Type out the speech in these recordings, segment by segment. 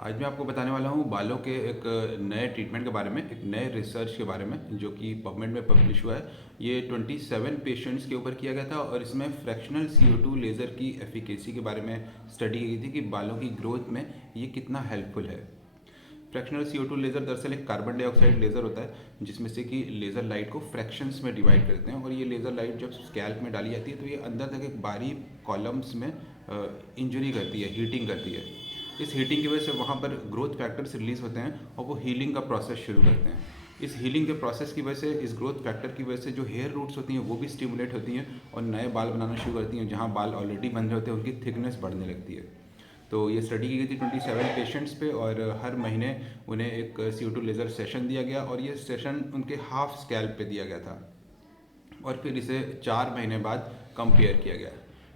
आज मैं आपको बताने वाला हूँ बालों के एक नए ट्रीटमेंट के बारे में, एक नए रिसर्च के बारे में जो कि पबमेड में पब्लिश हुआ है। ये 27 पेशेंट्स के ऊपर किया गया था और इसमें फ्रैक्शनल CO2 लेज़र की एफिकेसी के बारे में स्टडी की गई थी कि बालों की ग्रोथ में ये कितना हेल्पफुल है। फ्रैक्शनल CO2 लेज़र दरअसल एक कार्बन डाइऑक्साइड लेज़र होता है जिसमें से कि लेज़र लाइट को फ्रैक्शंस में डिवाइड करते हैं और ये लेज़र लाइट जब स्कैल्प में डाली जाती है तो ये अंदर तक एक बारीक कॉलम्स में इंजरी करती है, हीटिंग करती है। इस हीटिंग की वजह से वहाँ पर ग्रोथ फैक्टर्स रिलीज़ होते हैं और वो हीलिंग का प्रोसेस शुरू करते हैं। इस हीलिंग के प्रोसेस की वजह से, इस ग्रोथ फैक्टर की वजह से जो हेयर रूट्स होती हैं वो भी स्टिमुलेट होती हैं और नए बाल बनाना शुरू करती हैं। जहाँ बाल ऑलरेडी बन रहे होते हैं उनकी थिकनेस बढ़ने लगती है। तो ये स्टडी की गई थी 27 पेशेंट्स पे और हर महीने उन्हें एक CO2 लेज़र सेशन दिया गया और ये सेशन उनके हाफ स्कैल्प पे दिया गया था और फिर इसे 4 महीने बाद कंपेयर किया गया।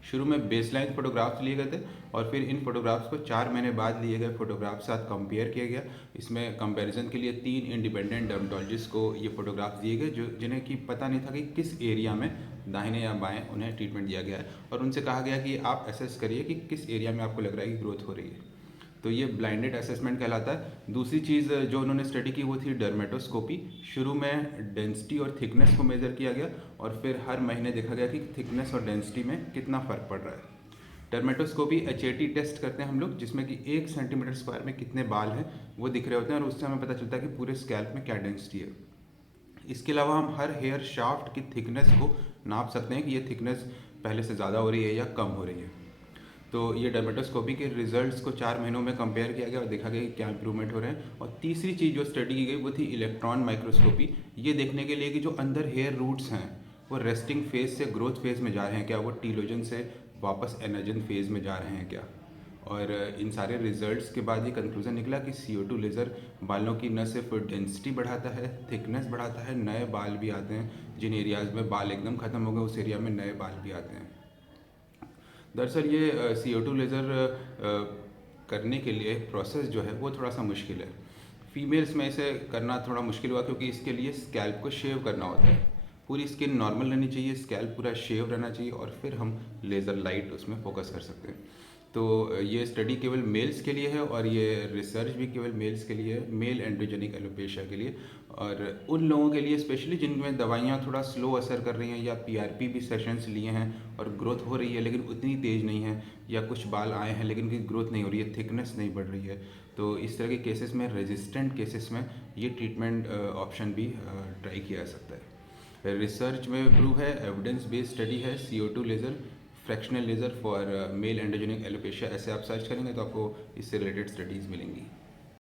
शुरू में बेसलाइन फोटोग्राफ्स लिए गए थे और फिर इन फोटोग्राफ्स को 4 महीने बाद लिए गए फोटोग्राफ के साथ कंपेयर किया गया। इसमें कंपैरिजन के लिए 3 इंडिपेंडेंट डर्मेटोलॉजिस्ट को ये फोटोग्राफ्स दिए गए जो जिन्हें कि पता नहीं था कि किस एरिया में दाहिने या बाएं उन्हें ट्रीटमेंट दिया गया है और उनसे कहा गया कि आप असेस करिए कि किस एरिया में आपको लग रहा है कि ग्रोथ हो रही है। तो ये ब्लाइंडेड असेसमेंट कहलाता है। दूसरी चीज़ जो उन्होंने स्टडी की वो थी डर्मेटोस्कोपी। शुरू में डेंसिटी और थिकनेस को मेज़र किया गया और फिर हर महीने देखा गया कि थिकनेस और डेंसिटी में कितना फ़र्क पड़ रहा है। डर्मेटोस्कोपी HAT टेस्ट करते हैं हम लोग जिसमें कि 1 सेंटीमीटर स्क्वायर में कितने बाल हैं वो दिख रहे होते हैं और उससे हमें पता चलता है कि पूरे स्कैल्प में क्या डेंसिटी है। इसके अलावा हम हर हेयर शाफ्ट की थिकनेस को नाप सकते हैं कि ये थिकनेस पहले से ज़्यादा हो रही है या कम हो रही है। तो ये डर्मेटोस्कोपी के रिजल्ट्स को 4 महीनों में कंपेयर किया गया और देखा गया कि क्या इंप्रूवमेंट हो रहे हैं। और तीसरी चीज़ जो स्टडी की गई वो थी इलेक्ट्रॉन माइक्रोस्कोपी। ये देखने के लिए कि जो अंदर हेयर रूट्स हैं वो रेस्टिंग फेज से ग्रोथ फेज में जा रहे हैं क्या, वो टीलोजन से वापस एनर्जन फेज में जा रहे हैं क्या। और इन सारे रिजल्ट्स के बाद ये कंक्लूजन निकला कि CO2 लेज़र बालों की न सिर्फ डेंसिटी बढ़ाता है, थिकनेस बढ़ाता है, नए बाल भी आते हैं। जिन एरियाज़ में बाल एकदम ख़त्म हो गए उस एरिया में नए बाल भी आते हैं। दरअसल ये CO2 लेज़र करने के लिए प्रोसेस जो है वो थोड़ा सा मुश्किल है। फीमेल्स में इसे करना थोड़ा मुश्किल हुआ क्योंकि इसके लिए स्कैल्प को शेव करना होता है। पूरी स्किन नॉर्मल रहनी चाहिए, स्कैल्प पूरा शेव रहना चाहिए और फिर हम लेज़र लाइट उसमें फोकस कर सकते हैं। तो ये स्टडी केवल मेल्स के लिए है और ये रिसर्च भी केवल मेल्स के लिए है, मेल एंड्रोजेनिक एलोपेशिया के लिए। और उन लोगों के लिए स्पेशली जिनमें दवाइयाँ थोड़ा स्लो असर कर रही हैं या PRP भी सेशंस लिए हैं और ग्रोथ हो रही है लेकिन उतनी तेज़ नहीं है, या कुछ बाल आए हैं लेकिन उनकी ग्रोथ नहीं हो रही है, थिकनेस नहीं बढ़ रही है। तो इस तरह के केसेस में, रेजिस्टेंट केसेस में ये ट्रीटमेंट ऑप्शन भी ट्राई किया जा सकता है। रिसर्च में प्रूव है, एविडेंस बेस्ड स्टडी है। CO2 laser, fractional laser for male androgenic alopecia, ऐसे आप सर्च करेंगे तो आपको इससे रिलेटेड स्टडीज़ मिलेंगी।